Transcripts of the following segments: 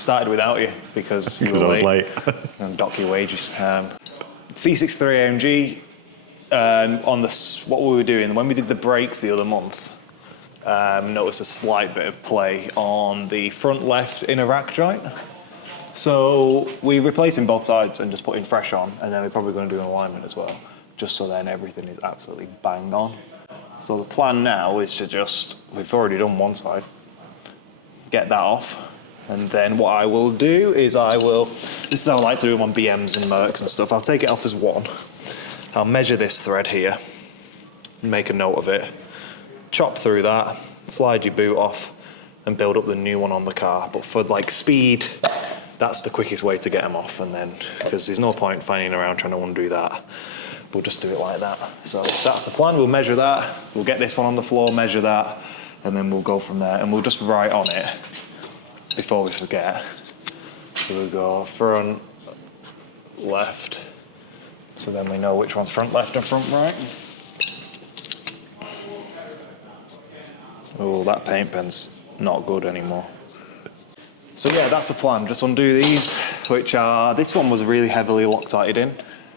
started without you because you were I was late. And dock your wages. C63 AMG, on what we were doing, when we did the brakes the other month, noticed a slight bit of play on the front left inner rack joint. So we're replacing both sides and just putting fresh on, and then we're probably going to do an alignment as well, just so then everything is absolutely bang on. So the plan now is to we've already done one side, get that off, and then what I will do is this is how I like to do them on BMs and Mercs and stuff. I'll take it off as one. I'll measure this thread here, make a note of it, chop through that, slide your boot off, and build up the new one on the car. But for like speed, that's the quickest way to get them off, and then, because there's no point finding around trying to undo that. We'll just do it like that. So that's the plan. We'll measure that, we'll get this one on the floor, measure that, and then we'll go from there, and we'll just write on it before we forget. So we'll go front, left, so then we know which one's front left and front right. Oh, that paint pen's not good anymore. So yeah, that's the plan. Just undo these, which are, this one was really heavily Loctited in.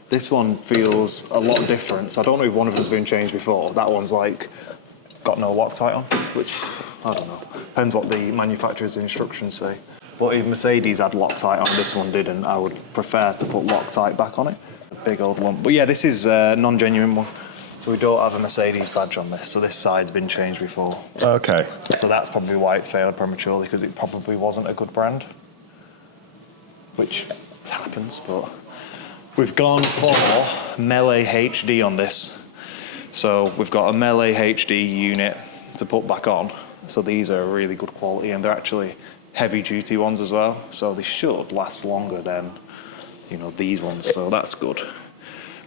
This one feels a lot different. So I don't know if one of them's been changed before. That one's like, got no Loctite on, which, I don't know. Depends what the manufacturer's instructions say. What if Mercedes had Loctite on, this one didn't, I would prefer to put Loctite back on it. A big old lump. But yeah, this is a non-genuine one. So we don't have a Mercedes badge on this, so this side's been changed before. Okay. So that's probably why it's failed prematurely, because it probably wasn't a good brand. Which happens, but we've gone for Melee HD on this. So we've got a Melee HD unit to put back on. So these are really good quality, and they're actually heavy duty ones as well. So they should last longer than, you know, these ones, so that's good.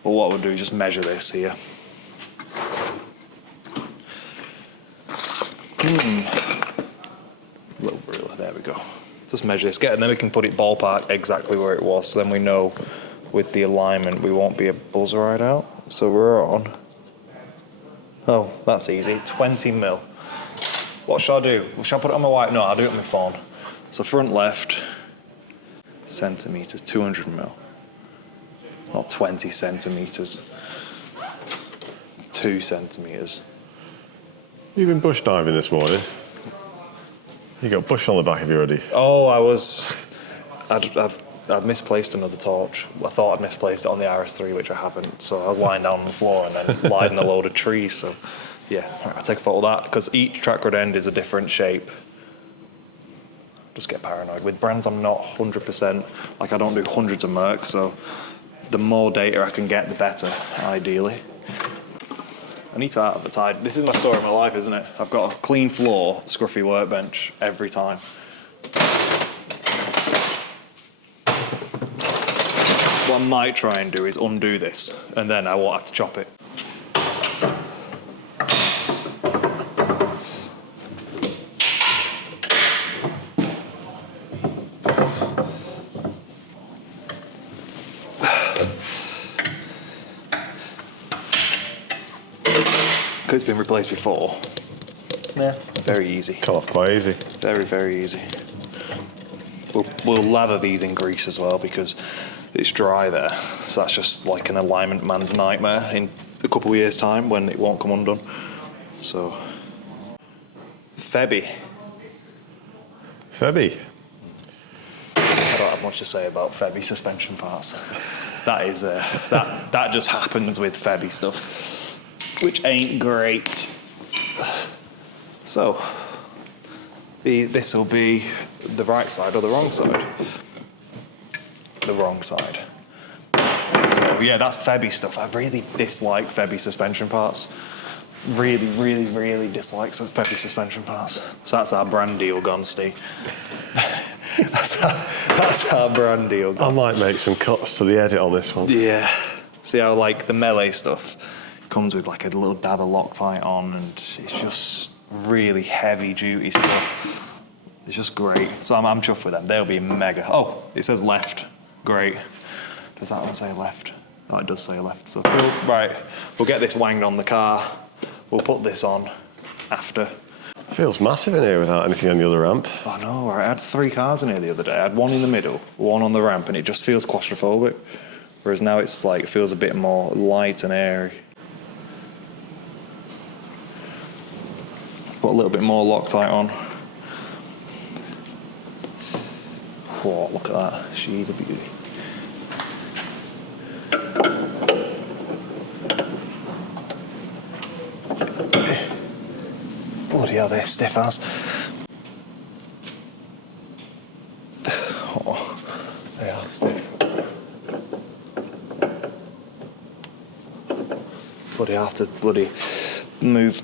But what we'll do is just measure this here. Little ruler, there we go. Just measure this, and then we can put it ballpark exactly where it was, so then we know with the alignment we won't be a buzz right out. So we're on, oh, that's easy, 20 mil. What shall I do? Shall I put it on my white? No, I'll do it on my phone. So front left, centimeters, 200 mil. Not 20 centimeters, 2 centimeters. You've been bush diving this morning. You got bush on the back of you already. Oh, I'd misplaced another torch. I thought I'd misplaced it on the RS3, which I haven't. So I was lying down on the floor and then lying in a load of trees. So yeah, I'll take a photo of that, because each track rod end is a different shape. Just get paranoid. With brands I'm not 100%, like I don't do hundreds of Mercs, so the more data I can get, the better, ideally. I need to advertise. This is my story of my life, isn't it? I've got a clean floor, scruffy workbench every time. What I might try and do is undo this, and then I won't have to chop it. Because it's been replaced before. Yeah, very easy. Come off quite easy. Very, very easy. We'll lather these in grease as well, because it's dry there. So that's just like an alignment man's nightmare in a couple of years' time when it won't come undone. So, Febby. Febby. I don't have much to say about Febby suspension parts. That is that just happens with Febby stuff, which ain't great. So, this will be the right side or the wrong side? The wrong side. So yeah, that's Febby stuff. I really dislike Febby suspension parts. Really, really, really dislike Febby suspension parts. So that's our brand deal gone, Steve. that's our brand deal gone. I might make some cuts to the edit on this one. Yeah. See how like the Melee stuff comes with like a little dab of Loctite on, and it's just really heavy duty stuff. It's just great. So I'm chuffed with them. They'll be mega. Oh, it says left. Great. Does that one say left? Oh, it does say left. So cool. Right, we'll get this wanged on the car. We'll put this on after. Feels massive in here without anything on the other ramp. I know, I had 3 cars in here the other day. I had one in the middle, one on the ramp, and it just feels claustrophobic. Whereas now it's like, it feels a bit more light and airy. Put a little bit more Loctite on. Whoa, look at that. She's a beauty. Bloody hell, they're stiff as. Oh, they are stiff. Bloody have to move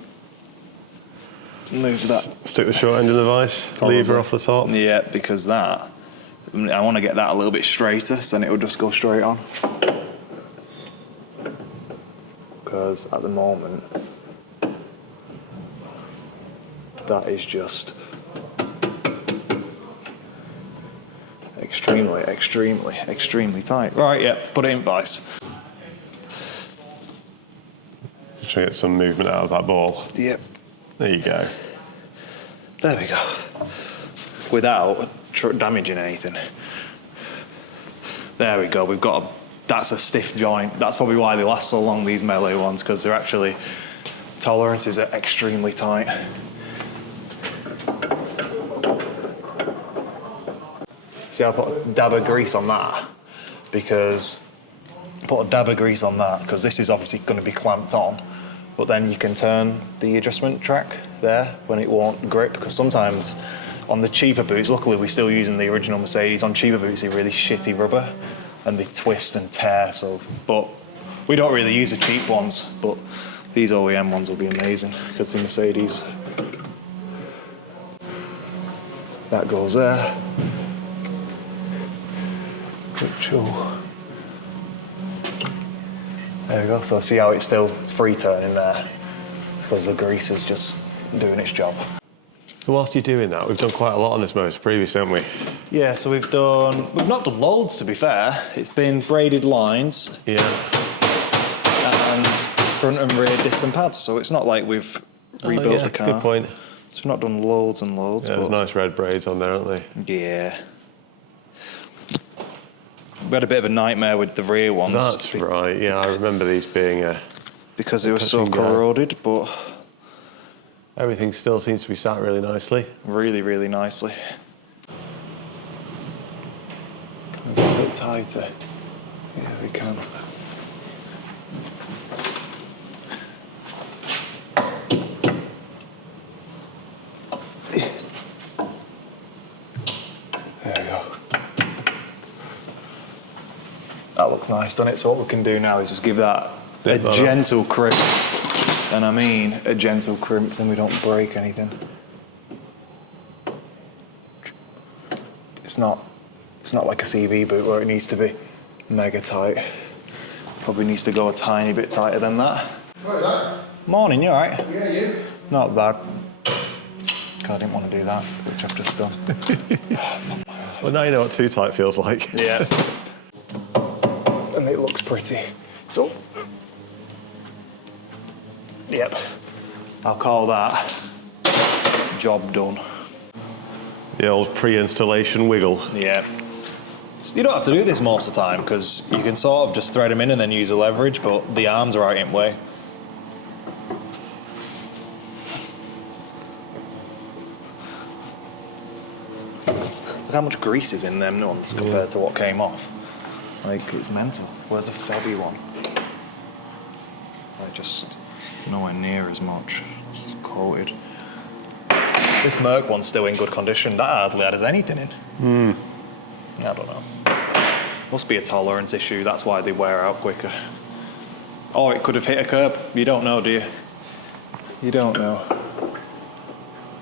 that. Stick the short end in the vise, lever off the top. Yeah, because that, I want to get that a little bit straighter, so then it'll just go straight on. Because at the moment, that is just extremely tight. Right, yeah, let's put it in vise. Just try to get some movement out of that ball. Yep. There you go. There we go. Without damaging anything. There we go. We've got that's a stiff joint. That's probably why they last so long, these melee ones, because they're actually, tolerances are extremely tight. See, I put a dab of grease on that because this is obviously going to be clamped on, but then you can turn the adjustment track there when it won't grip, because sometimes on the cheaper boots, luckily we're still using the original Mercedes, on cheaper boots they're really shitty rubber and they twist and tear, so, but we don't really use the cheap ones, but these OEM ones will be amazing because the Mercedes, that goes there. There we go, so see how it's free turning there. It's because the grease is just doing its job. So whilst you're doing that, we've done quite a lot on this motor previously, haven't we? Yeah, so we've not done loads, to be fair. It's been braided lines. Yeah. And front and rear disc and pads, so it's not like we've rebuilt the car. Good point. So we've not done loads and loads. Yeah, there's nice red braids on there, aren't they? Yeah. We had a bit of a nightmare with the rear ones. That's right, yeah, I remember these being because they were so corroded, but everything still seems to be sat really nicely. Really nicely. A bit tighter. Yeah, we can. There we go. That looks nice, doesn't it? So what we can do now is just give that a gentle crimp. And I mean a gentle crimp so we don't break anything. It's not like a CV boot where it needs to be mega tight. Probably needs to go a tiny bit tighter than that. Right. Morning, you alright? Yeah, you? Not bad. God, I didn't want to do that, which I've just done. Well, now you know what too tight feels like. Yeah. And it looks pretty. So, yep. I'll call that job done. The old pre-installation wiggle. Yeah. So you don't have to do this most of the time because you can sort of just thread them in and then use the leverage, but the arms are out in the way. Look how much grease is in them ones compared to what came off. Like, it's mental. Where's the Febby one? Like, just nowhere near as much. It's coated. This Merc one's still in good condition. That hardly has anything in. I don't know. Must be a tolerance issue. That's why they wear out quicker. Or it could have hit a curb. You don't know, do you? You don't know.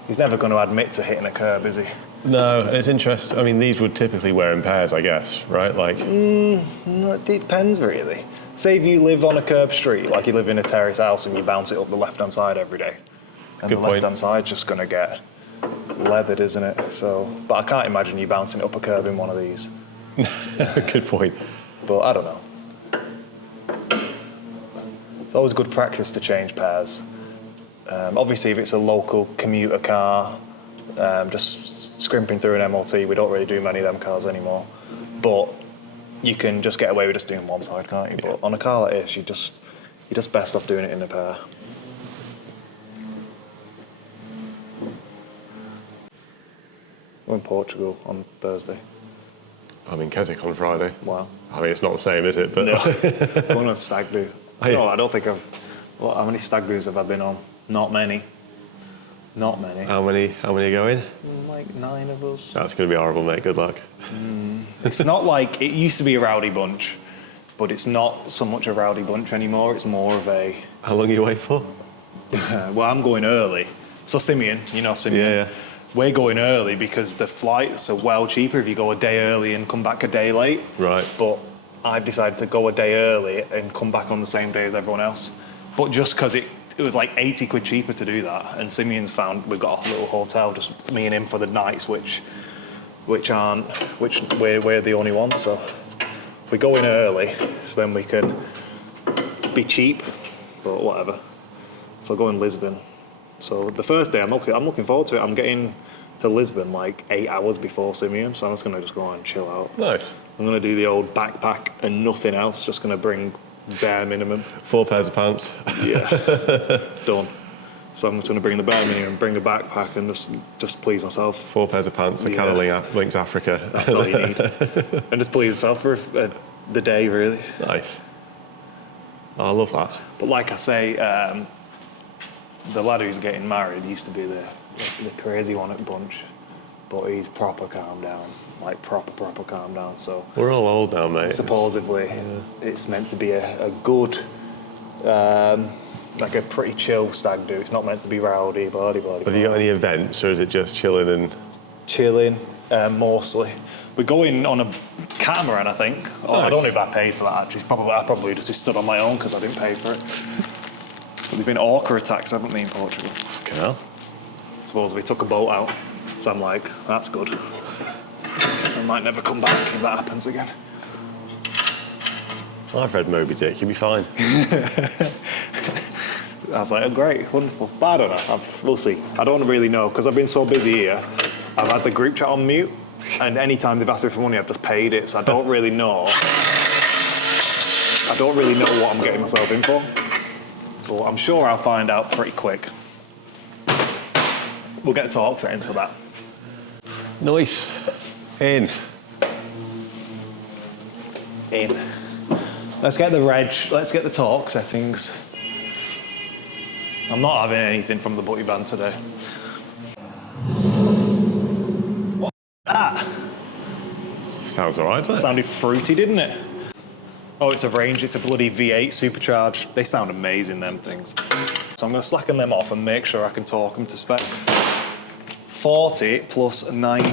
He's never going to admit to hitting a curb, is he? No, it's interesting. I mean, these would typically wear in pairs, I guess, right? Like, No, it depends, really. Say if you live on a curb street, like you live in a terrace house and you bounce it up the left-hand side every day. And Good the point. left-hand side's just going to get leathered, isn't it? So, but I can't imagine you bouncing up a curb in one of these. good point. But I don't know. It's always good practice to change pairs. Obviously, if it's a local commuter car, just scrimping through an MLT, we don't really do many of them cars anymore. But you can just get away with just doing one side, can't you? Yeah. But on a car like this, you're just best off doing it in a pair. We're in Portugal on Thursday. I'm in Keswick on Friday. Wow. I mean, it's not the same, is it? But No. Going on a stag do. Hey. No, I don't think I've. Well, how many stag do's have I been on? Not many. Not many. How many are going? Like 9 of us. That's going to be horrible, mate. Good luck. It's not like it used to be a rowdy bunch, but it's not so much a rowdy bunch anymore. It's more of a. How long are you away for? Well, I'm going early. So Simeon, you know Simeon. Yeah. We're going early because the flights are well cheaper if you go a day early and come back a day late. Right. But I've decided to go a day early and come back on the same day as everyone else. But just because it was like 80 quid cheaper to do that. And Simeon's found we've got a little hotel, just me and him for the nights, which we're the only ones. So if we go in early, so then we can be cheap, but whatever. So I'll go in Lisbon. So the first day, I'm looking forward to it. I'm getting to Lisbon like 8 hours before Simeon, so I'm just gonna go and chill out. Nice. I'm gonna do the old backpack and nothing else. Just gonna bring bare minimum. 4 pairs of pants. Yeah, done. So I'm just gonna bring the bare minimum, bring a backpack, and just please myself. 4 pairs of pants. The Yeah. Links Africa. That's all you need. And just please yourself for the day, really. Nice. Oh, I love that. But like I say, the lad who's getting married used to be the crazy one at bunch, but he's proper calmed down, like proper calmed down. So We're all old now, mate. supposedly it's meant to be a good, like a pretty chill stag do. It's not meant to be rowdy, blah. Have you got any events, or is it just chilling and... Chilling, mostly. We're going on a catamaran, I think. Oh, I Nice. don't know if I paid for that, actually. I'd probably just be stood on my own because I didn't pay for it. But there've been orca attacks, haven't they, in Portugal? Fucking hell. Suppose we took a boat out, so I'm like, that's good. So I might never come back if that happens again. I've read Moby Dick, you'll be fine. I was like, oh, great, wonderful. But I don't know, we'll see. I don't really know, because I've been so busy here. I've had the group chat on mute, and any time they've asked me for money, I've just paid it, so I don't really know. I don't really know what I'm getting myself in for. But I'm sure I'll find out pretty quick. We'll get talk settings for that. Nice. In. Let's get the reg, let's get the talk settings. I'm not having anything from the butty band today. What's that? Sounds all right, doesn't That it? sounded fruity, didn't it? Oh, it's a range, it's a bloody V8 supercharged. They sound amazing, them things. So I'm gonna slacken them off and make sure I can talk them to spec. 40 plus 90.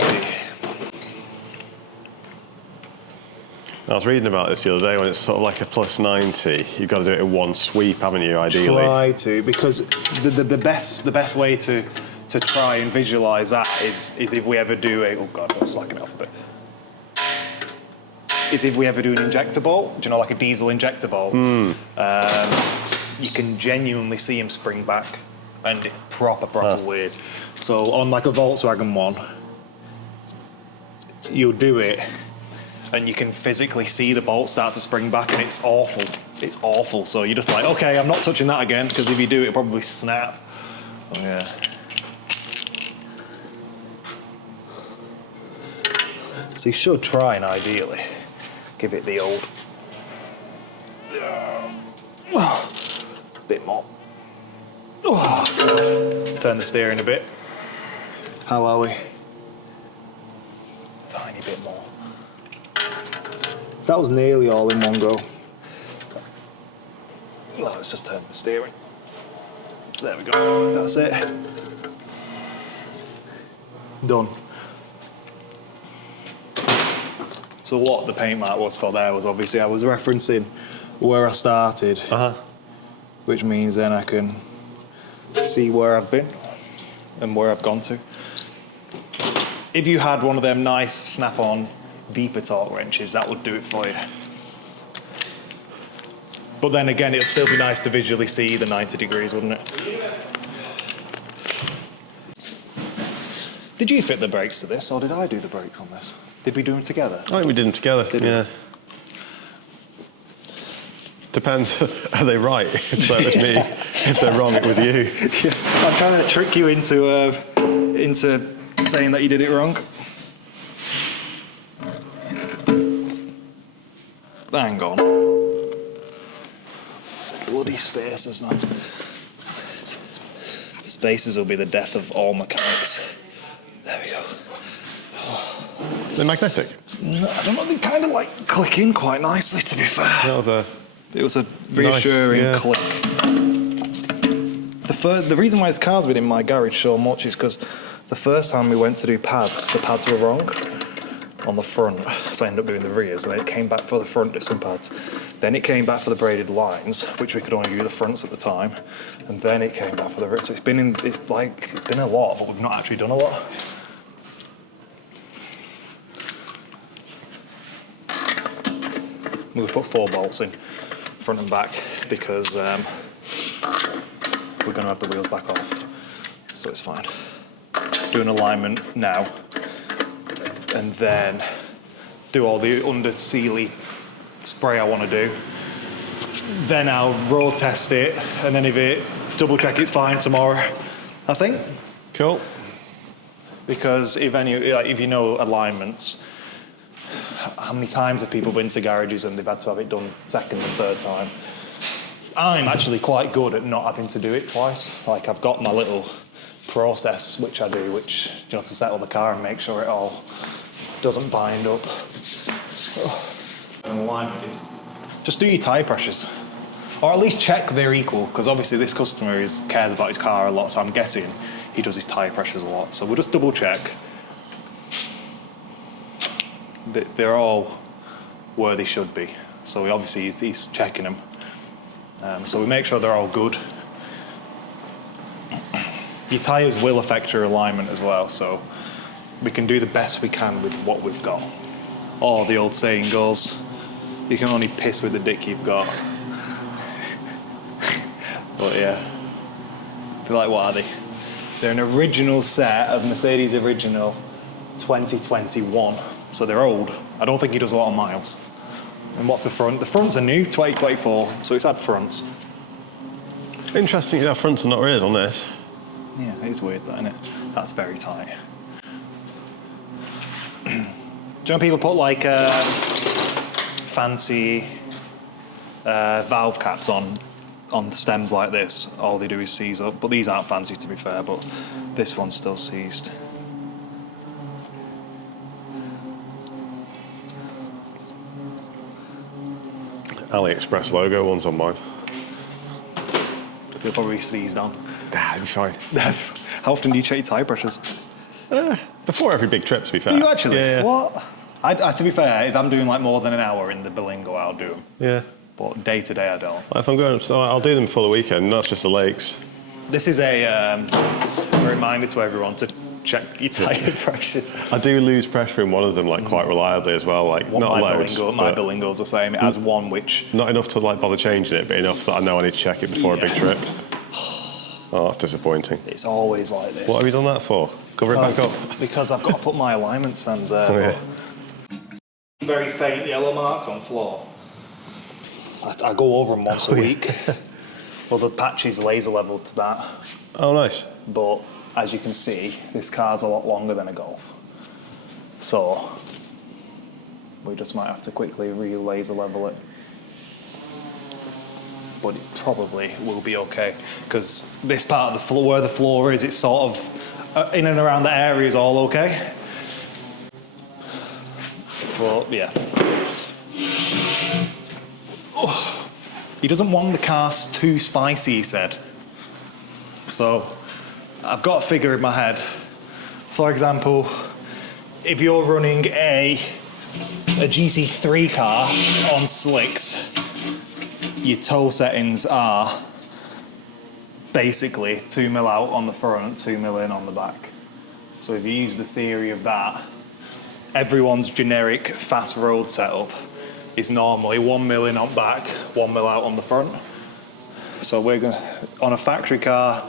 I was reading about this the other day when it's sort of like a plus 90. You've got to do it in one sweep, haven't you, ideally? Try to, because the best way to try and visualise that is if we ever do a, oh God, I'll slacken it off a bit. Is if we ever do an injector bolt, do you know, like a diesel injector bolt, you can genuinely see him spring back, and it's proper weird. So on like a Volkswagen one, you'll do it, and you can physically see the bolt start to spring back, and it's awful. It's awful. So you're just like, okay, I'm not touching that again, because if you do, it'll probably snap. Oh yeah. So you should try and ideally give it the old bit more. Turn the steering a bit. How are we? Tiny bit more. So that was nearly all in one go. Well, let's just turn the steering. There we go. That's it. Done. So what the paint mark was for there was obviously I was referencing where I started, which means then I can see where I've been and where I've gone to. If you had one of them nice snap-on beeper torque wrenches, that would do it for you. But then again, it'll still be nice to visually see the 90 degrees, wouldn't it? Did you fit the brakes to this, or did I do the brakes on this? Did we do them together? I think we did them together, yeah. Depends, are they right? If that was me, if they're wrong, it was you. Yeah. I'm trying to trick you into saying that you did it wrong. Hang on. Bloody spacers, man. Spacers will be the death of all mechanics. There we go. They're magnetic? No, I don't know, they kind of like click in quite nicely, to be fair. It was a reassuring nice, yeah. click. The reason why this car's been in my garage so much is because the first time we went to do pads, the pads were wrong on the front, so I ended up doing the rears, and then it came back for the front disc pads. Then it came back for the braided lines, which we could only do the fronts at the time, and then it came back for the rear. So it's been a lot, but we've not actually done a lot. We put 4 bolts in, front and back, because we're going to have the wheels back off, so it's fine. Do an alignment now, and then do all the under sealy spray I want to do. Then I'll road test it, and then if it double check it's fine tomorrow, I think. Cool. Because if you know alignments, how many times have people been to garages and they've had to have it done second and third time? I'm actually quite good at not having to do it twice. Like, I've got my little process which I do, which, you know, to settle the car and make sure it all doesn't bind up. And alignment is just do your tyre pressures, or at least check they're equal, because obviously this customer cares about his car a lot, so I'm guessing he does his tyre pressures a lot. So we'll just double check. They're all where they should be. So obviously he's checking them. So we make sure they're all good. Your tyres will affect your alignment as well, so we can do the best we can with what we've got. Or the old saying goes, you can only piss with the dick you've got. But yeah, they're like, what are they? They're an original set of Mercedes original 2021. So they're old. I don't think he does a lot of miles. And what's the front? The fronts are new, 2024, so it's had fronts. Interesting to have fronts and not rears on this. Yeah, it is weird, that, isn't it? That's very tight. Do you know people put like fancy valve caps on stems like this? All they do is seize up, but these aren't fancy, to be fair, but this one's still seized. AliExpress logo one's on mine. You'll probably seized on. Nah, it'll be fine. How often do you check your tyre pressures? Before every big trip, to be fair. Do you actually? Yeah. What? To be fair, if I'm doing like more than an hour in the Berlingo, I'll do them. Yeah. But day to day, I don't. If I'm going, so I'll do them for the weekend, not just the lakes. This is a reminder to everyone to check your tyre pressures. I do lose pressure in one of them, like quite reliably as well. Like not loads. My Berlingo's the same. It has one which. Not enough to like bother changing it, but enough that I know I need to check it before a big trip. Oh, that's disappointing. It's always like this. What have you done that for? Cover it back up? Because I've got to put my alignment stands there. Oh, yeah. Very faint yellow marks on floor. I go over them once a week. Well, the patch is laser leveled to that. Oh, nice. But as you can see, this car's a lot longer than a Golf. So we just might have to quickly re-laser level it. But it probably will be okay, because this part of the floor, where the floor is, it's sort of in and around the area is all okay. But yeah. Oh. He doesn't want the cars too spicy, he said. So I've got a figure in my head. For example, if you're running a GC3 car on slicks, your toe settings are basically 2 mil out on the front, 2 mil in on the back. So if you use the theory of that, everyone's generic fast road setup is normally 1 mil in on back, 1 mil out on the front. So we're gonna, on a factory car,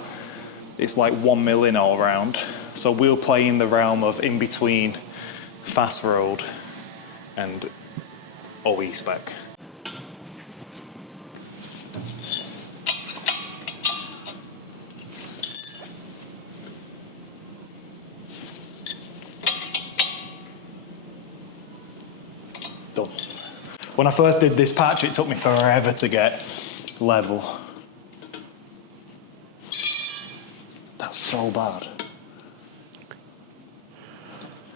it's like 1 mil in all round. So we'll play in the realm of in between fast road and OE spec. Done. When I first did this patch, it took me forever to get level. That's so bad.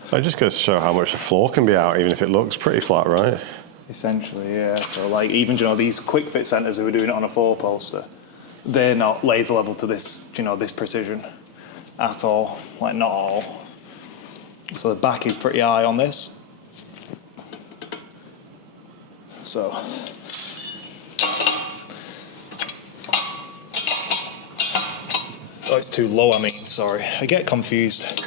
So it just goes to show how much the floor can be out, even if it looks pretty flat, right? Essentially, yeah. So like even, you know, these quick fit centers who are doing it on a 4-poster, they're not laser level to this, you know, this precision at all. Like not all. So the back is pretty high on this. So oh, it's too low, I mean, sorry. I get confused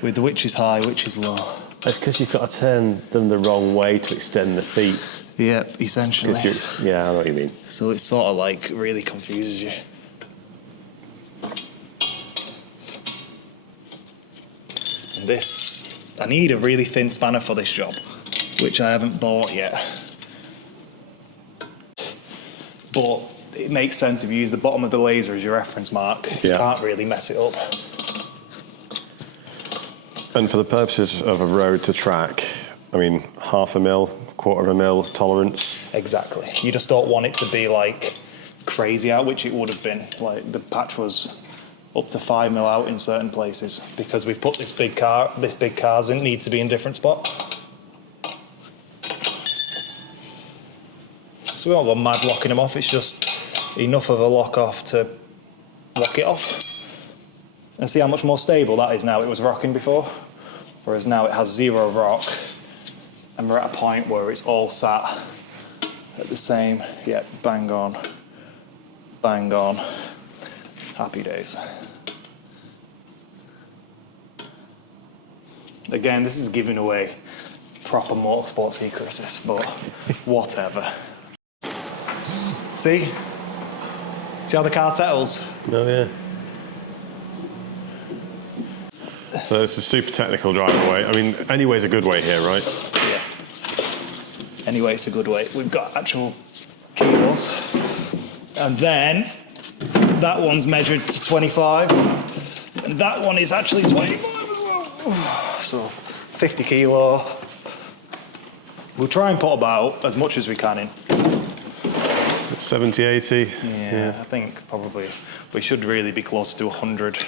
with which is high, which is low. That's because you've got to turn them the wrong way to extend the feet. Yep, essentially. Yeah, I know what you mean. So it sort of like really confuses you. And this, I need a really thin spanner for this job, which I haven't bought yet. But it makes sense if you use the bottom of the laser as your reference mark. You can't really mess it up. And for the purposes of a road to track, I mean, 1/2 mil, 1/4 mil tolerance. Exactly. You just don't want it to be like crazy out, which it would have been. Like the patch was up to 5 mil out in certain places because we've put this big cars in, needs to be in different spot. So we won't go mad locking them off, it's just enough of a lock off to lock it off. And see how much more stable that is now. It was rocking before, whereas now it has 0 rock. And we're at a point where it's all sat at the same, yeah, bang on, happy days. Again, this is giving away proper motorsport secrets, but whatever. See? See how the car settles? Oh, yeah. So it's a super technical driving weight. I mean, any way's a good weight here, right? Yeah. Anyway, it's a good weight. We've got actual kilos. And then that one's measured to 25. And that one is actually 25 as well. So 50 kilo. We'll try and put about as much as we can in. 70, 80. Yeah, I think probably we should really be close to 100.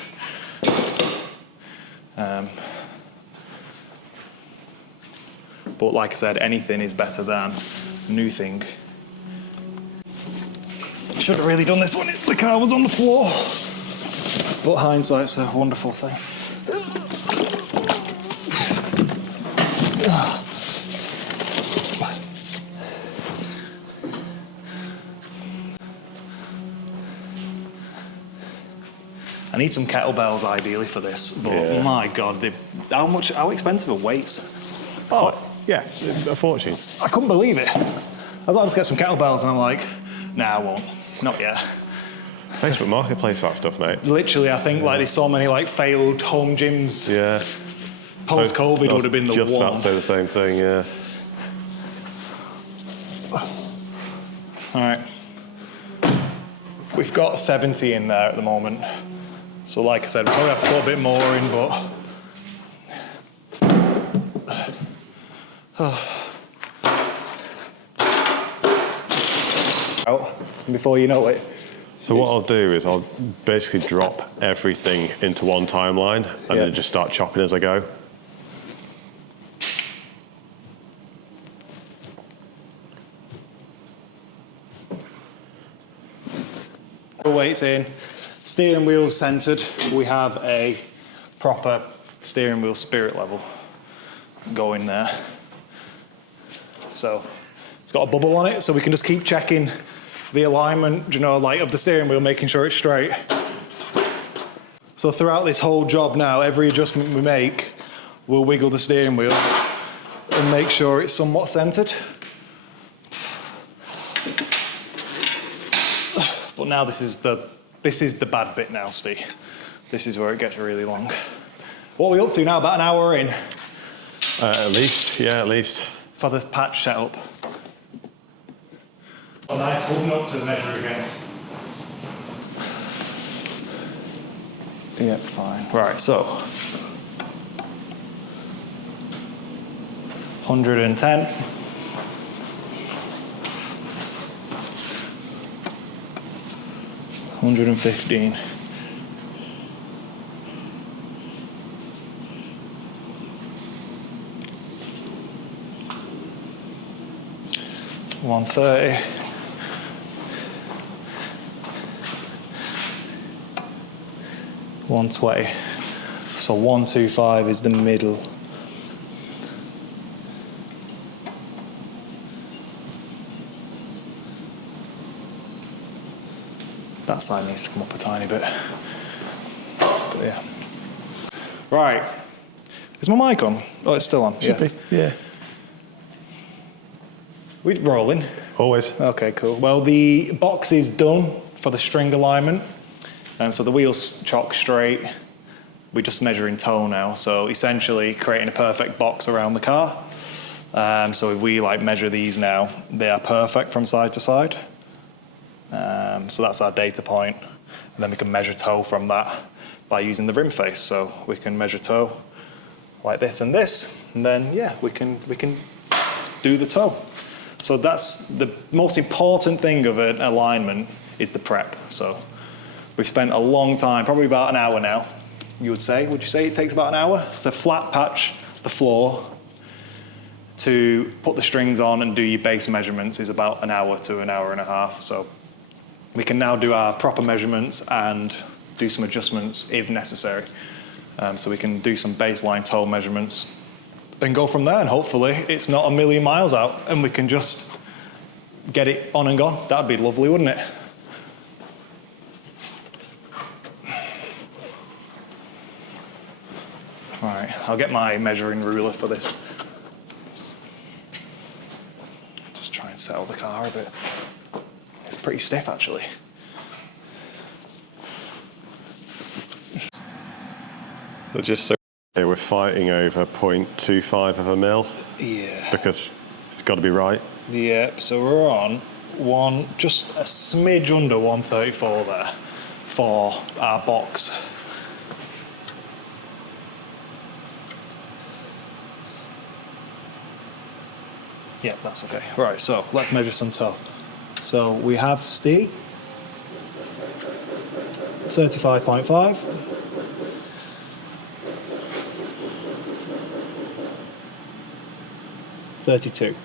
But like I said, anything is better than new thing. Should have really done this when the car was on the floor. But hindsight's a wonderful thing. I need some kettlebells ideally for this, but my God, how expensive are weights? Oh, yeah, it's a fortune. I couldn't believe it. I was like, let's get some kettlebells, and I'm like, nah, I won't, not yet. Facebook Marketplace, that stuff, mate. Literally, I think like there's so many like failed home gyms. Yeah. Post-COVID would have been the just one. about to say the same thing, yeah. All right. We've got 70 in there at the moment. So like I said, we'll probably have to put a bit more in, but... Out before you know it. So what I'll do is I'll basically drop everything into one timeline and then just start chopping as I go. The weights in, steering wheel's centered. We have a proper steering wheel spirit level going there. So it's got a bubble on it, so we can just keep checking the alignment, you know, like of the steering wheel, making sure it's straight. So throughout this whole job now, every adjustment we make, we'll wiggle the steering wheel and make sure it's somewhat centered. But now this is the bad bit now, Steve. This is where it gets really long. What are we up to now? About an hour in? At least, yeah, at least. For the patch setup. A nice hook nut to measure against. Yep, fine. Right, so 110. 115. 130. 120. So 125 is the middle. That side needs to come up a tiny bit. But yeah. Right. Is my mic on? Oh, it's still on. Should be, yeah. We're rolling. Always. Okay, cool. Well, the box is done for the string alignment. So the wheel's chock straight. We're just measuring toe now. So essentially creating a perfect box around the car. So if we measure these now, they are perfect from side to side. So that's our data point. And then we can measure toe from that by using the rim face. So we can measure toe like this and this. And then, yeah, we can do the toe. So that's the most important thing of an alignment is the prep. So we've spent a long time, probably about an hour now, you would say. Would you say it takes about an hour to flat patch the floor? To put the strings on and do your base measurements is about an hour to an hour and a half. So we can now do our proper measurements and do some adjustments if necessary. So we can do some baseline toe measurements and go from there, and hopefully it's not a million miles out and we can just get it on and gone. That'd be lovely, wouldn't it? All right, I'll get my measuring ruler for this. Just try and settle the car a bit. It's pretty stiff, actually. So just so we're fighting over 0.25 of a mil. Yeah. Because it's got to be right. Yeah, so we're on just a smidge under 134 there for our box. Yeah, that's okay. Right, so let's measure some toe. So we have Steve, 35.5. 32.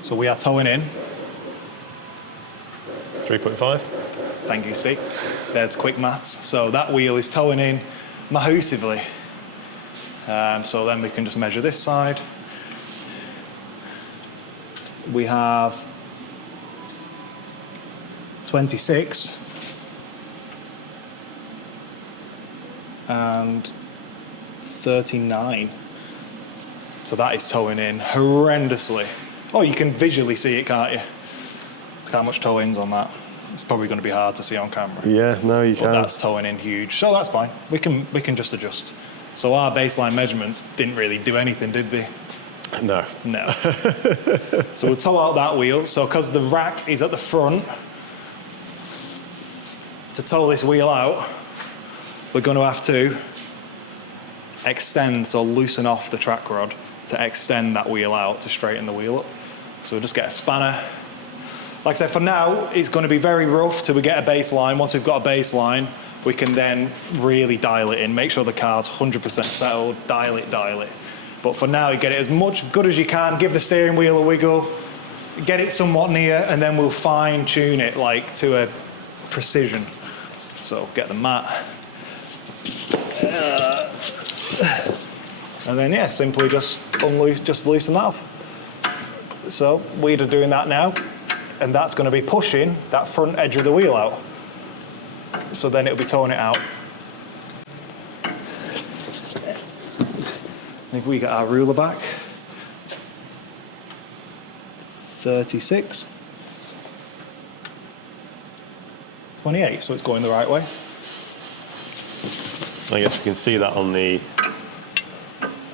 So we are towing in. 3.5. Thank you, Steve. There's quick maths. So that wheel is towing in mahusively. So then we can just measure this side. We have 26 and 39. So that is towing in horrendously. Oh, you can visually see it, can't you? Look how much toe in's on that. It's probably going to be hard to see on camera. Yeah, no, you But can. that's towing in huge. So that's fine. We can just adjust. So our baseline measurements didn't really do anything, did they? No. No. So we'll tow out that wheel. So because the rack is at the front, to tow this wheel out, we're going to have to extend, so loosen off the track rod to extend that wheel out to straighten the wheel up. So we'll just get a spanner. Like I said, for now, it's going to be very rough till we get a baseline. Once we've got a baseline, we can then really dial it in, make sure the car's 100% settled, dial it. But for now, you get it as much good as you can, give the steering wheel a wiggle, get it somewhat near, and then we'll fine tune it to a precision. So get the mat. And then, yeah, simply just loosen that up. So we're doing that now, and that's going to be pushing that front edge of the wheel out. So then it'll be towing it out. And if we get our ruler back, 36, 28, so it's going the right way. I guess we can see that on the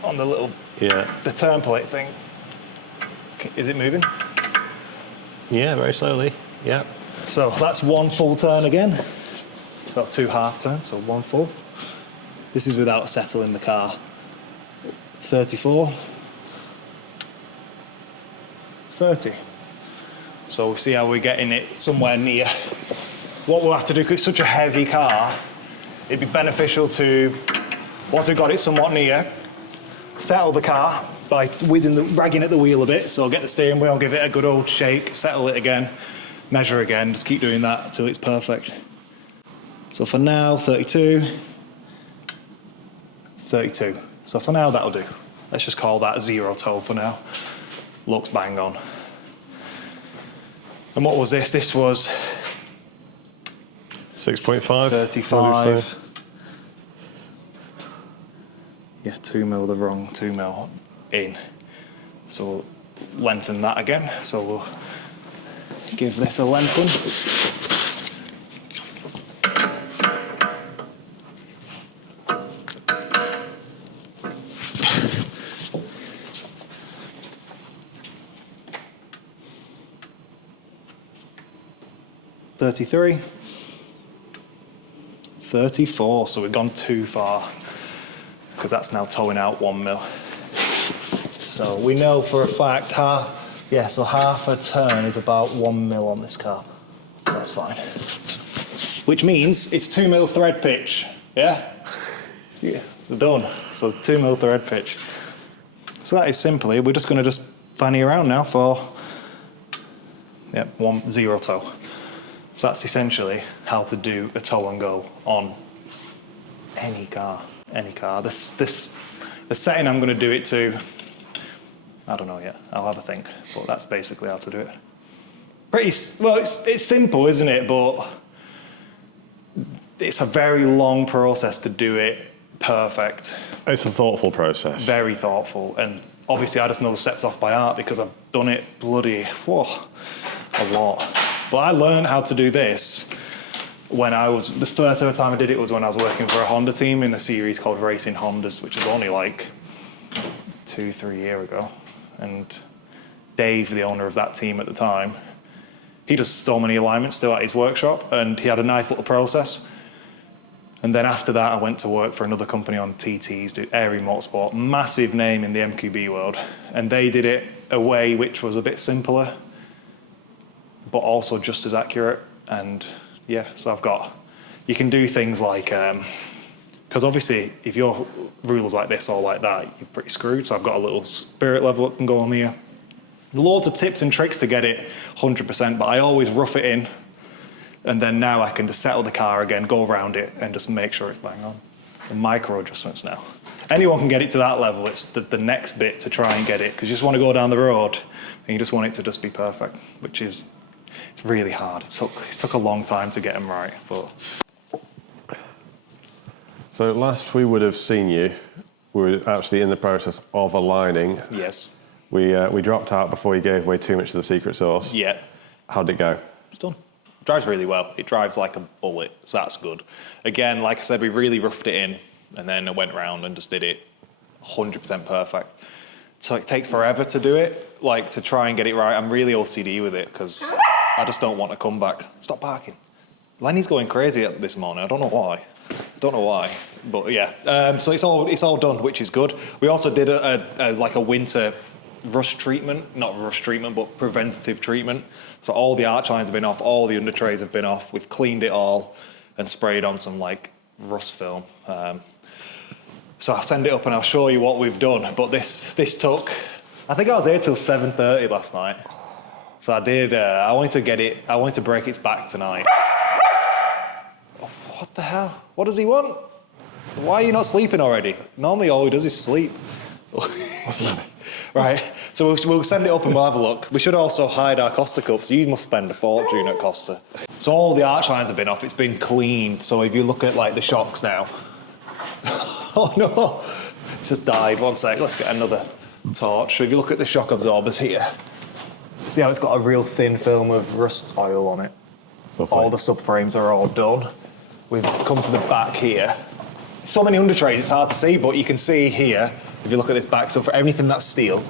on the little, the turn plate thing. Is it moving? Yeah, very slowly. Yeah. So that's one full turn again. Got 2 half turns, so 1 full. This is without settling the car. 34. 30. So we'll see how we're getting it somewhere near. What we'll have to do, because it's such a heavy car, it'd be beneficial to, once we've got it somewhat near, settle the car by ragging at the wheel a bit. So get the steering wheel, give it a good old shake, settle it again, measure again, just keep doing that until it's perfect. So for now, 32, 32. So for now, that'll do. Let's just call that 0 toe for now. Looks bang on. And what was this? This was 6.5. 35. Yeah, 2 mil the wrong 2 mil in. So we'll lengthen that again. So we'll give this a lengthen. $33, $34, so we've gone too far because that's now towing out 1 mil. So we know for a fact so half a turn is about 1 mil on this car. So that's fine. Which means it's 2 mil thread pitch, yeah? Yeah, we're done. So 2 mil thread pitch. So that is simply, we're just going to just fanny around now for 0 toe. So that's essentially how to do a tow and go on any car, any car. The setting I'm going to do it to, I don't know yet. I'll have a think, but that's basically how to do it. It's simple, isn't it? But it's a very long process to do it perfect. It's a thoughtful process. Very thoughtful, and obviously I just know the steps off by heart because I've done it a lot. But I learned how to do this when the first ever time I did it was when I was working for a Honda team in a series called Racing Hondas, which was only like 2-3 years ago. And Dave, the owner of that team at the time, he does so many alignments still at his workshop, and he had a nice little process. And then after that, I went to work for another company on TTs, do Airy Motorsport, massive name in the MQB world. And they did it a way which was a bit simpler, but also just as accurate. And yeah, so you can do things like, because obviously if your ruler's like this or like that, you're pretty screwed. So I've got a little spirit level that can go on here. Loads of tips and tricks to get it 100%, but I always rough it in. And then now I can just settle the car again, go around it, and just make sure it's bang on. The micro adjustments now. Anyone can get it to that level. It's the next bit to try and get it, because you just want to go down the road and you just want it to just be perfect, which is, it's really hard. It took a long time to get them right, but. So last we would have seen you, we were actually in the process of aligning. Yes. We dropped out before you gave away too much of the secret sauce. Yeah. How'd it go? It's done. It drives really well. It drives like a bullet, so that's good. Again, like I said, we really roughed it in, and then I went round and just did it 100% perfect. So it takes forever to do it, like to try and get it right. I'm really OCD with it because I just don't want to come back. Stop barking. Lenny's going crazy this morning. I don't know why. But yeah. So it's all done, which is good. We also did a winter rust treatment, not rust treatment, but preventative treatment. So all the arch lines have been off, all the under trays have been off. We've cleaned it all and sprayed on some like rust film. So I'll send it up and I'll show you what we've done. But this took, I think I was here till 7:30 last night. So I did, I wanted to break its back tonight. Oh, what the hell? What does he want? Why are you not sleeping already? Normally all he does is sleep. Right, so we'll send it up and we'll have a look. We should also hide our Costa cups. You must spend a fortune at Costa. So all the arch lines have been off. It's been cleaned. So if you look at like the shocks now. Oh no, it's just died. One sec, let's get another torch. So if you look at the shock absorbers here, see how it's got a real thin film of rust oil on it. Lovely. All the subframes are all done. We've come to the back here. So many under trays, it's hard to see, but you can see here, if you look at this back, so for anything that's steel,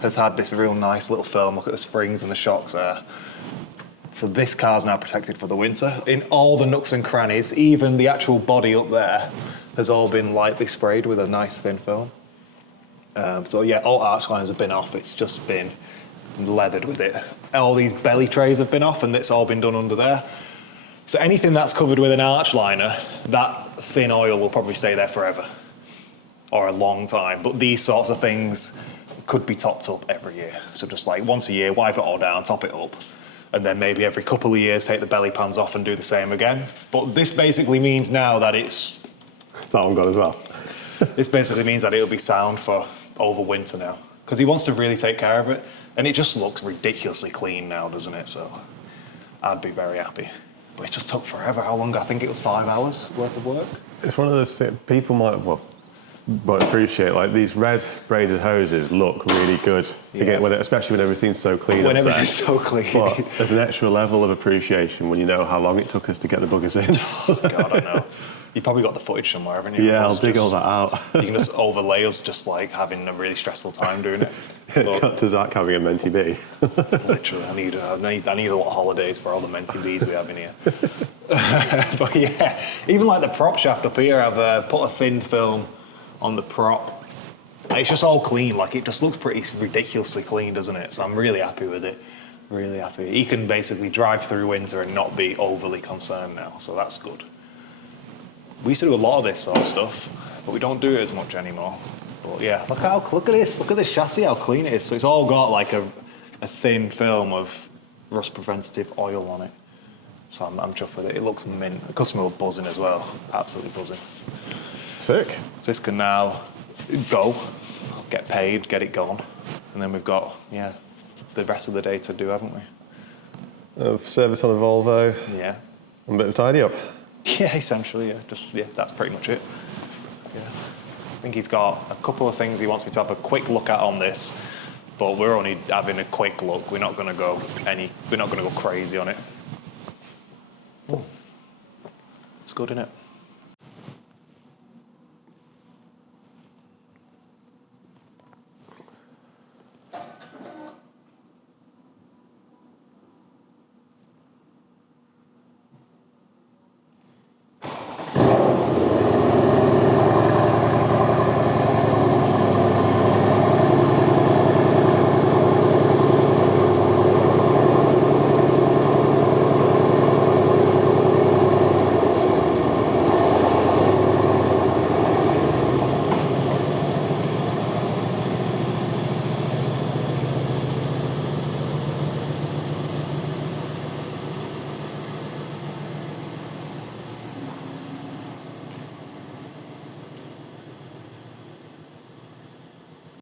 has had this real nice little film. Look at the springs and the shocks there. So this car's now protected for the winter. In all the nooks and crannies, even the actual body up there has all been lightly sprayed with a nice thin film. So yeah, all arch liners have been off. It's just been leathered with it. All these belly trays have been off and it's all been done under there. So anything that's covered with an arch liner, that thin oil will probably stay there forever or a long time. But these sorts of things could be topped up every year. So just like once a year, wipe it all down, top it up. And then maybe every couple of years, take the belly pans off and do the same again. But this basically means now that it's that one gone as well. This basically means that it'll be sound for over winter now. Because he wants to really take care of it. And it just looks ridiculously clean now, doesn't it? So I'd be very happy. But it just took forever. How long? I think it was 5 hours worth of work. It's one of those things people might appreciate, like these red braided hoses look really good. Yeah. Again, especially when everything's so clean. When everything's so clean. But there's an extra level of appreciation when you know how long it took us to get the buggers in. Oh, God, I know. You probably got the footage somewhere, haven't you? Yeah, I'll dig all that out. You can just overlay us just like having a really stressful time doing it. Cut to Zach having a Menti B. Literally, I need a lot of holidays for all the Menti Bs we have in here. But yeah, even like the prop shaft up here, I've put a thin film on the prop. It's just all clean, like it just looks pretty ridiculously clean, doesn't it? So I'm really happy with it, really happy. He can basically drive through winter and not be overly concerned now, so that's good. We used to do a lot of this sort of stuff, but we don't do it as much anymore. But yeah, look at this chassis, how clean it is. So it's all got like a thin film of rust preventative oil on it. So I'm chuffed with it. It looks mint. The customer was buzzing as well, absolutely buzzing. Sick. So this can now go, get paid, get it gone, and then we've got, yeah, the rest of the day to do, haven't we? Service on the Volvo. Yeah. And a bit of tidy up. Yeah, essentially, yeah. That's pretty much it. Yeah. I think he's got a couple of things he wants me to have a quick look at on this, but we're only having a quick look. We're not going to go crazy on it. Ooh. It's good, isn't it?